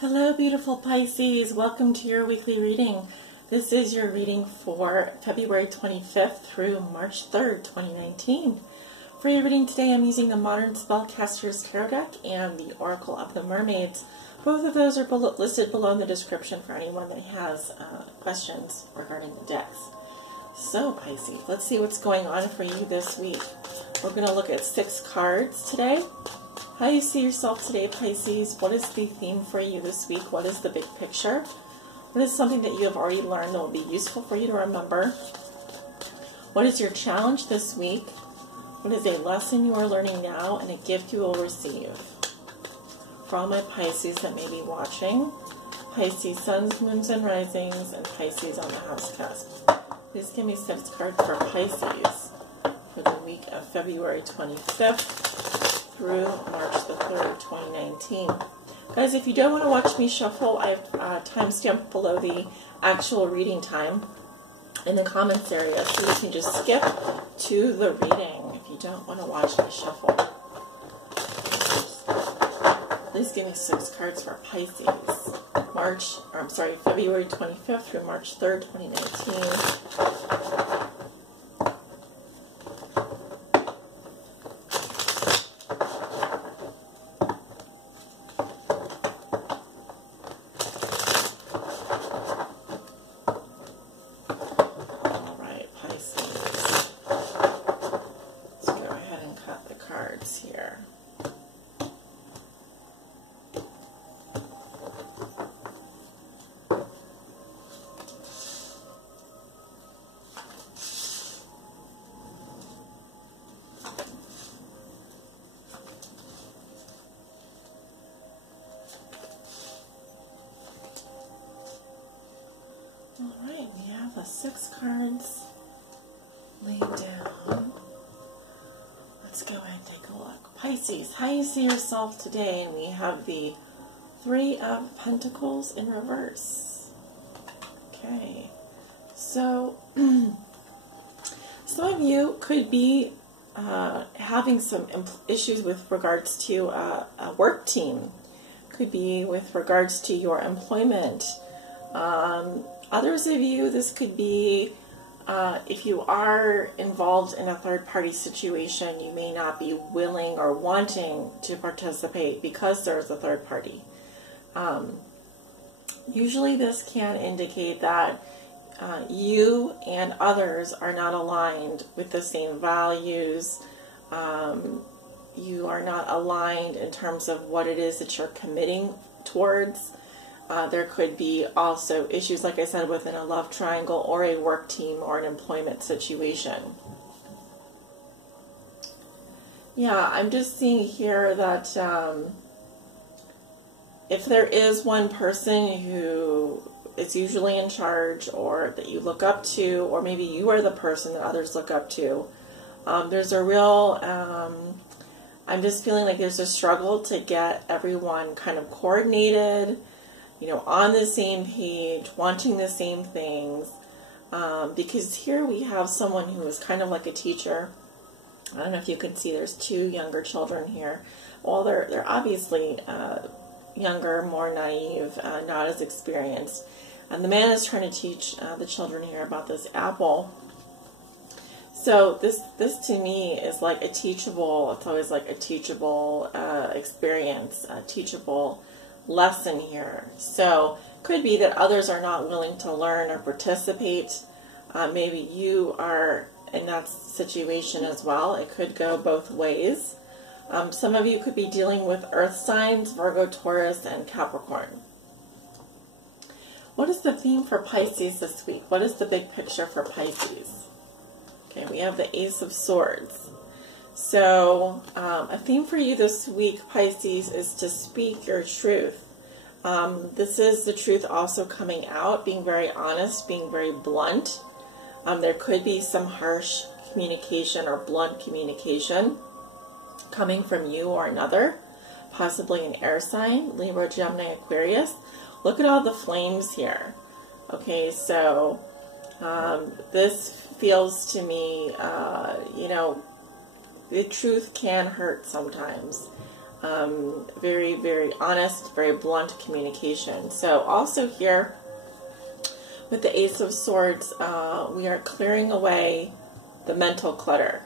Hello, beautiful Pisces. Welcome to your weekly reading. This is your reading for February 25th through March 3rd, 2019. For your reading today, I'm using the Modern Spellcaster's Tarot deck and the Oracle of the Mermaids. Both of those are listed below in the description for anyone that has questions regarding the decks. So, Pisces, let's see what's going on for you this week. We're going to look at 6 cards today. How you see yourself today, Pisces? What is the theme for you this week? What is the big picture? What is something that you have already learned that will be useful for you to remember? What is your challenge this week? What is a lesson you are learning now and a gift you will receive? For all my Pisces that may be watching, Pisces suns, moons, and risings, and Pisces on the house cusp. Please give me 6 cards for Pisces for the week of February 25th. Through March the 3rd, 2019. Guys, if you don't want to watch me shuffle, I have timestamp below the actual reading time in the comments area, so you can just skip to the reading if you don't want to watch me shuffle. Please give me 6 cards for Pisces. February 25th through March 3rd, 2019. Here. All right, we have the 6 cards laid down. Let's go ahead and take a look. Pisces, how you see yourself today? And we have the 3 of Pentacles in reverse. Okay. So, some of you could be having some issues with regards to a work team. Could be with regards to your employment. Others of you, this could be if you are involved in a third-party situation, you may not be willing or wanting to participate because there's a third party. Usually this can indicate that you and others are not aligned with the same values. You are not aligned in terms of what it is that you're committing towards. There could be also issues, like I said, within a love triangle or a work team or an employment situation. Yeah, I'm just seeing here that if there is one person who is usually in charge or that you look up to, or maybe you are the person that others look up to, there's a real, I'm just feeling like there's a struggle to get everyone kind of coordinated, you know, on the same page, wanting the same things, because here we have someone who is kind of like a teacher. I don't know if you can see, there's 2 younger children here. Well, they're obviously younger, more naive, not as experienced. And the man is trying to teach the children here about this apple. So this to me is like a teachable, it's always like a teachable experience, a teachable lesson here. So could be that others are not willing to learn or participate. Maybe you are in that situation as well. It could go both ways. Some of you could be dealing with earth signs, Virgo, Taurus, and Capricorn. What is the theme for Pisces this week? What is the big picture for Pisces? Okay, we have the Ace of Swords. So, a theme for you this week, Pisces, is to speak your truth. This is the truth also coming out, being very honest, being very blunt. There could be some harsh communication or blunt communication coming from you or another, possibly an air sign, Libra, Gemini, Aquarius. Look at all the flames here. Okay, so this feels to me, you know, the truth can hurt sometimes. very, very honest, very blunt communication. So also here with the Ace of Swords, we are clearing away the mental clutter.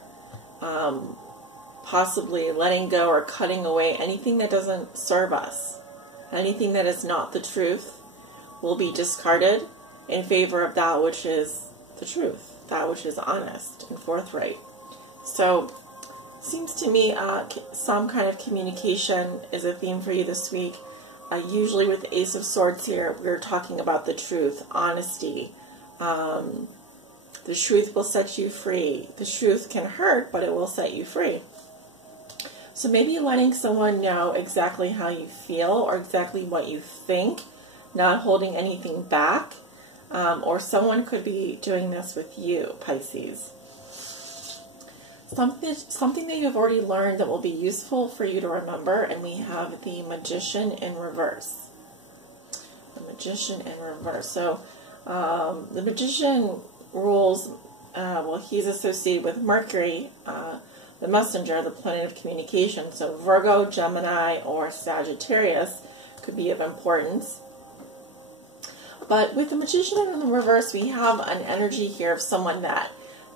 Possibly letting go or cutting away anything that doesn't serve us. Anything that is not the truth will be discarded in favor of that which is the truth, that which is honest and forthright. So, seems to me some kind of communication is a theme for you this week. Usually with the Ace of Swords here, we're talking about the truth, honesty. The truth will set you free. The truth can hurt, but it will set you free. So maybe letting someone know exactly how you feel or exactly what you think, not holding anything back. Or someone could be doing this with you, Pisces. Something that you've already learned that will be useful for you to remember, and we have the Magician in reverse. The Magician in reverse. So the Magician rules, well, he's associated with Mercury, the messenger, the planet of communication. So Virgo, Gemini, or Sagittarius could be of importance. But with the Magician in the reverse, we have an energy here of someone that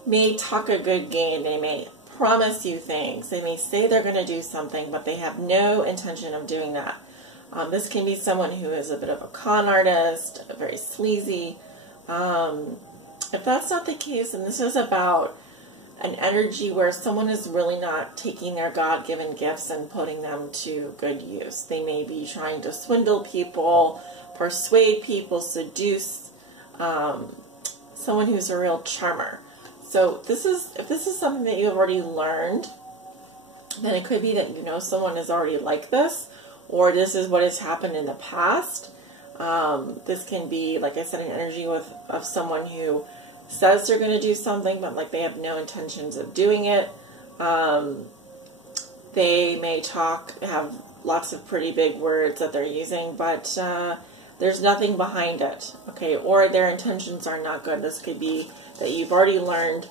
may talk a good game. They may promise you things. They may say they're going to do something, but they have no intention of doing that. This can be someone who is a bit of a con artist, very sleazy. If that's not the case, and this is about an energy where someone is really not taking their God-given gifts and putting them to good use. They may be trying to swindle people, persuade people, seduce, someone who's a real charmer. So if this is something that you've already learned, then it could be that you know someone is already like this, or this is what has happened in the past. This can be, like I said, an energy of someone who says they're going to do something, but like they have no intentions of doing it. They may have lots of pretty big words that they're using, but there's nothing behind it, okay? Or their intentions are not good. This could be that you've already learned,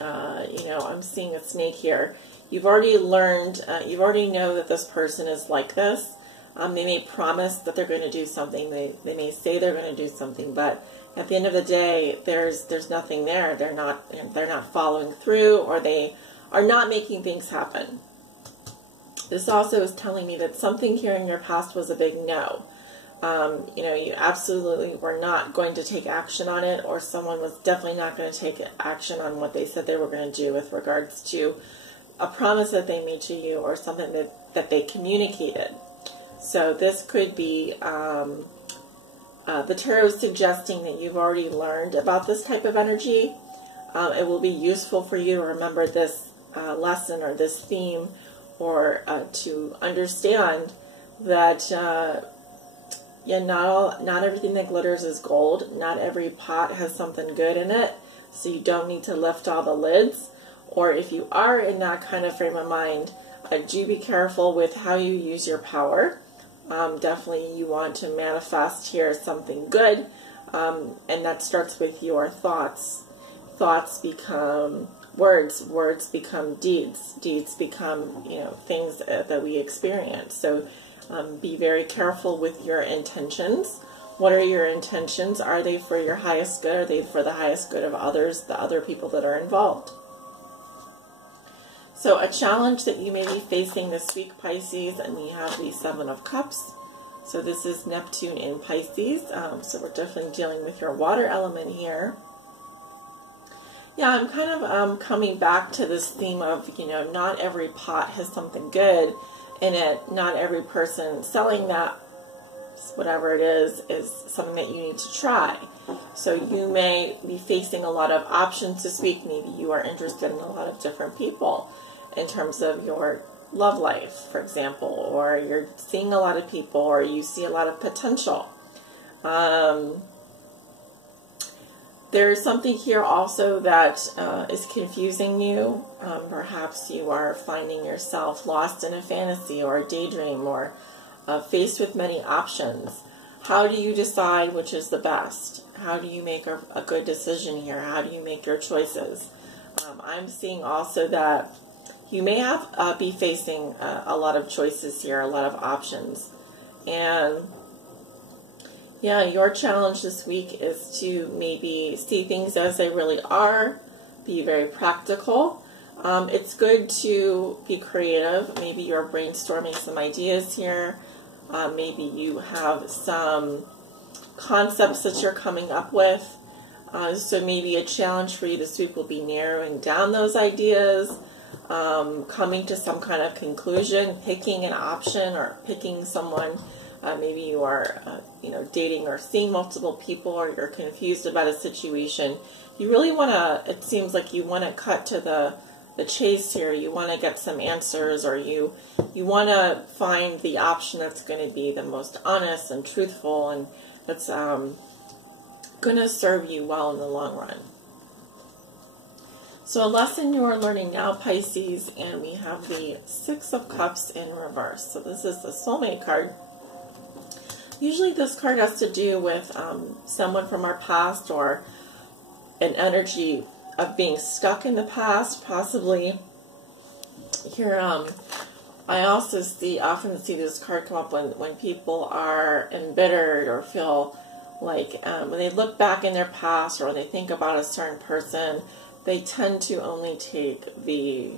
you know, I'm seeing a snake here. You've already learned, you already know that this person is like this. They may promise that they're going to do something. They may say they're going to do something, but at the end of the day, there's nothing there. They're not following through, or they are not making things happen. This also is telling me that something here in your past was a big no. You know, you absolutely were not going to take action on it, or someone was definitely not going to take action on what they said they were going to do with regards to a promise that they made to you, or something that they communicated. So this could be, the tarot is suggesting that you've already learned about this type of energy. It will be useful for you to remember this lesson or this theme, or to understand that yeah, not everything that glitters is gold. Not every pot has something good in it, so you don't need to lift all the lids. Or if you are in that kind of frame of mind, do be careful with how you use your power. Definitely you want to manifest here something good, and that starts with your thoughts. Thoughts become words, words become deeds, deeds become, you know, things that we experience. So be very careful with your intentions. What are your intentions? Are they for your highest good? Are they for the highest good of others, the other people that are involved? So a challenge that you may be facing this week, Pisces, and we have the Seven of Cups. So this is Neptune in Pisces. So we're definitely dealing with your water element here. Yeah, I'm kind of coming back to this theme of, you know, not every pot has something good in it. Not every person selling that, whatever it is something that you need to try. So you may be facing a lot of options this week. Maybe you are interested in a lot of different people in terms of your love life, for example, or you're seeing a lot of people, or you see a lot of potential. There's something here also that is confusing you. Perhaps you are finding yourself lost in a fantasy or a daydream, or faced with many options. How do you decide which is the best? How do you make a good decision here? How do you make your choices? I'm seeing also that you may have be facing a lot of choices here, a lot of options. And yeah, your challenge this week is to maybe see things as they really are, be very practical. It's good to be creative. Maybe you're brainstorming some ideas here. Maybe you have some concepts that you're coming up with. So maybe a challenge for you this week will be narrowing down those ideas, coming to some kind of conclusion, picking an option or picking someone. Maybe you are, dating or seeing multiple people, or you're confused about a situation. You really want to, it seems like you want to cut to the chase here. You want to get some answers, or you want to find the option that's going to be the most honest and truthful, and that's going to serve you well in the long run. So a lesson you are learning now, Pisces, and we have the Six of Cups in reverse. So this is the soulmate card. Usually this card has to do with someone from our past, or an energy of being stuck in the past, possibly. Here, I also often see this card come up when people are embittered or feel like when they look back in their past, or when they think about a certain person, they tend to only take the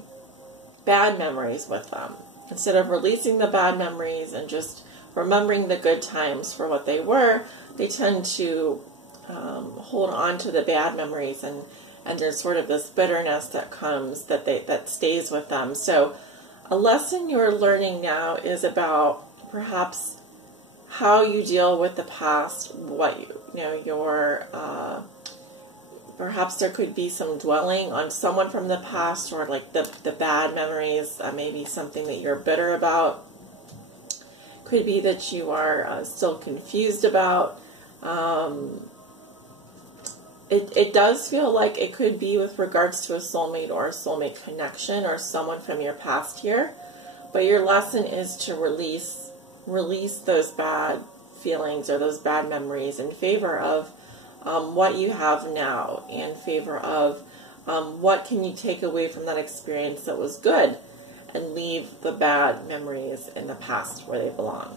bad memories with them. Instead of releasing the bad memories and just remembering the good times for what they were, they tend to hold on to the bad memories, and there's sort of this bitterness that comes, that stays with them. So a lesson you're learning now is about perhaps how you deal with the past, what perhaps there could be some dwelling on someone from the past, or like the bad memories, maybe something that you're bitter about. Could be that you are still confused about. It does feel like it could be with regards to a soulmate or a soulmate connection, or someone from your past here. But your lesson is to release those bad feelings or those bad memories in favor of what you have now, in favor of what can you take away from that experience that was good, and leave the bad memories in the past where they belong.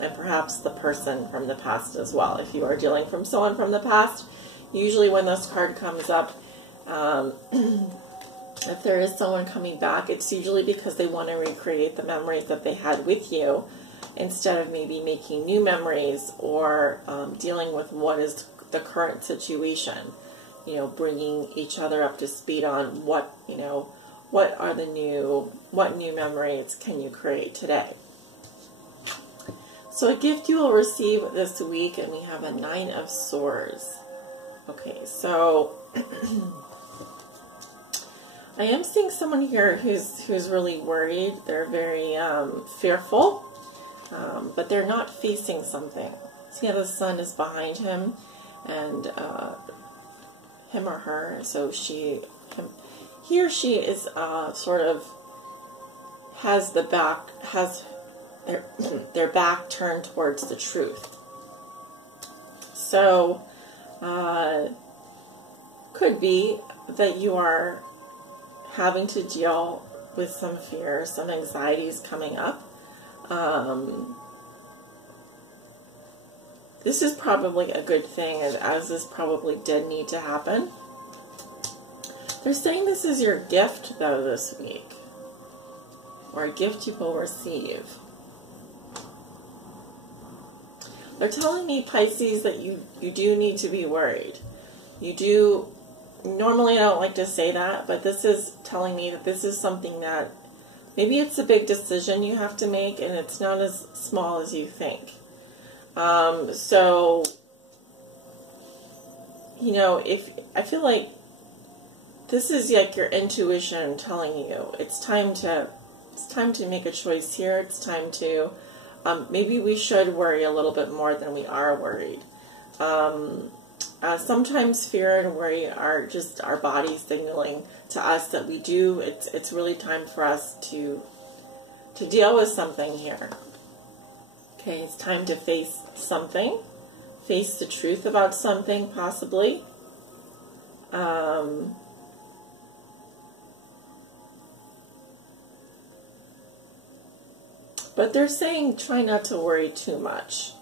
And perhaps the person from the past as well. If you are dealing from someone from the past, usually when this card comes up, if there is someone coming back, it's usually because they want to recreate the memories that they had with you, instead of maybe making new memories, or dealing with what is the current situation. Bringing each other up to speed on what new memories can you create today. So a gift you will receive this week, and we have a Nine of Swords. Okay, so I am seeing someone here who's really worried. They're very fearful, but they're not facing something. See how the sun is behind him, and him or her. So he or she is sort of has their back turned towards the truth. So could be that you are having to deal with some fear, some anxieties coming up. This is probably a good thing, as this probably did need to happen. They're saying this is your gift, though, this week, or a gift you will receive. They're telling me, Pisces, that you do need to be worried. You do. Normally I don't like to say that, but this is telling me that this is something that maybe it's a big decision you have to make, and it's not as small as you think. So, if I feel like this is like your intuition telling you it's time to make a choice here. It's time to maybe we should worry a little bit more than we are worried. Sometimes fear and worry are just our body signaling to us that it's really time for us to deal with something here. Okay, it's time to face something, face the truth about something, possibly. But they're saying try not to worry too much,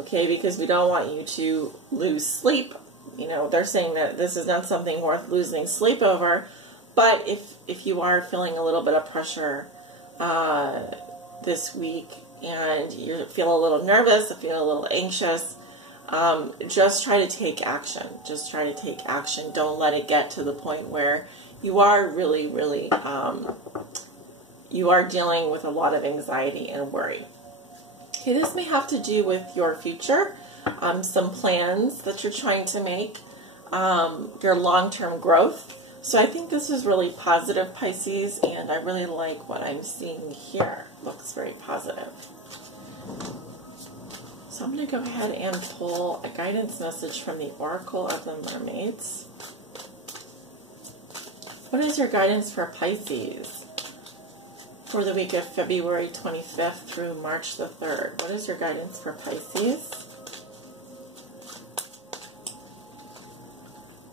okay, because we don't want you to lose sleep. You know, they're saying that this is not something worth losing sleep over, but if you are feeling a little bit of pressure this week and you feel a little nervous, feel a little anxious, just try to take action. Just try to take action. Don't let it get to the point where you are really, really, you are dealing with a lot of anxiety and worry. Okay, this may have to do with your future, some plans that you're trying to make, your long-term growth. So I think this is really positive, Pisces, and I really like what I'm seeing here. Looks very positive. So I'm going to go ahead and pull a guidance message from the Oracle of the Mermaids. What is your guidance for Pisces for the week of February 25th through March the 3rd? What is your guidance for Pisces?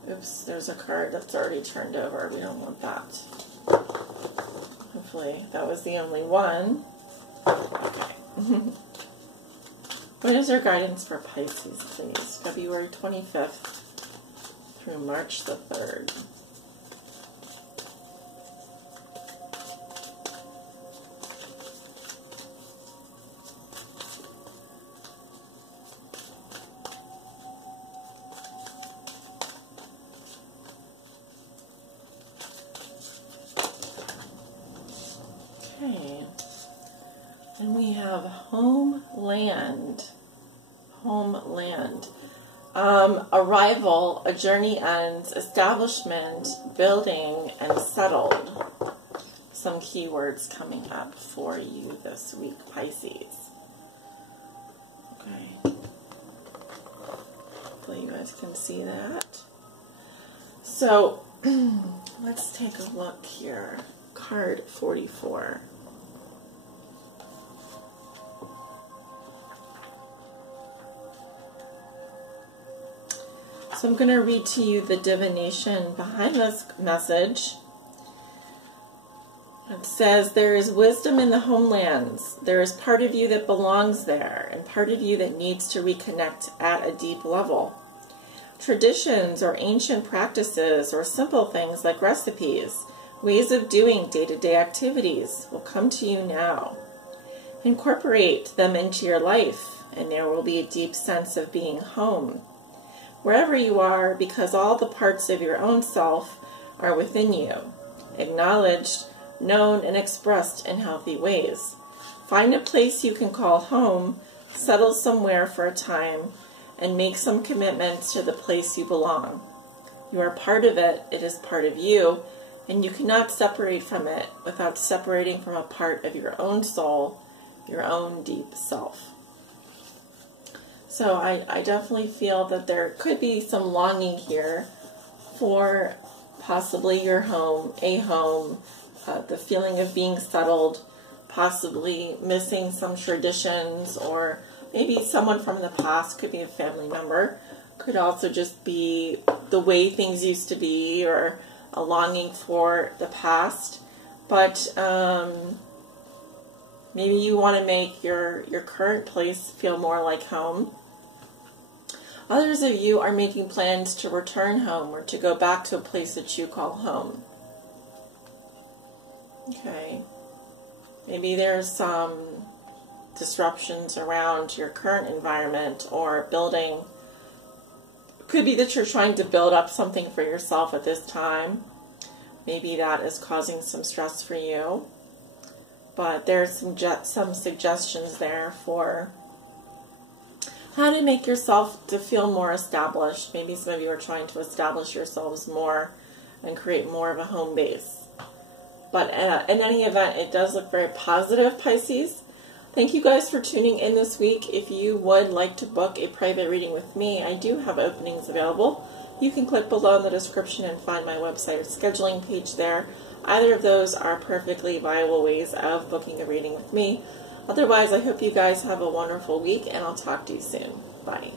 Oops, there's a card that's already turned over. We don't want that. Hopefully that was the only one. Okay. What is your guidance for Pisces, please? February 25th through March the 3rd. Okay, and we have homeland. Homeland. Arrival, a journey ends, establishment, building, and settled. Some keywords coming up for you this week, Pisces. Okay. Hopefully you guys can see that. So, let's take a look here. Card 44. So I'm going to read to you the divination behind this message. It says, there is wisdom in the homelands. There is part of you that belongs there, and part of you that needs to reconnect at a deep level. Traditions or ancient practices or simple things like recipes, ways of doing day-to-day activities will come to you now. Incorporate them into your life, and there will be a deep sense of being home. Wherever you are, because all the parts of your own self are within you, acknowledged, known, and expressed in healthy ways. Find a place you can call home, settle somewhere for a time, and make some commitments to the place you belong. You are part of it, it is part of you, and you cannot separate from it without separating from a part of your own soul, your own deep self. So I definitely feel that there could be some longing here for possibly your home, a home, the feeling of being settled, possibly missing some traditions, or maybe someone from the past, could be a family member, could also just be the way things used to be, or a longing for the past. But maybe you want to make your current place feel more like home. Others of you are making plans to return home or to go back to a place that you call home. Okay. Maybe there's some disruptions around your current environment or building. It could be that you're trying to build up something for yourself at this time. Maybe that is causing some stress for you. But there's some suggestions there for how to make yourself to feel more established. Maybe some of you are trying to establish yourselves more and create more of a home base. But in any event, it does look very positive, Pisces. Thank you guys for tuning in this week. If you would like to book a private reading with me, I do have openings available. You can click below in the description and find my website or scheduling page there. Either of those are perfectly viable ways of booking a reading with me. Otherwise, I hope you guys have a wonderful week, and I'll talk to you soon. Bye.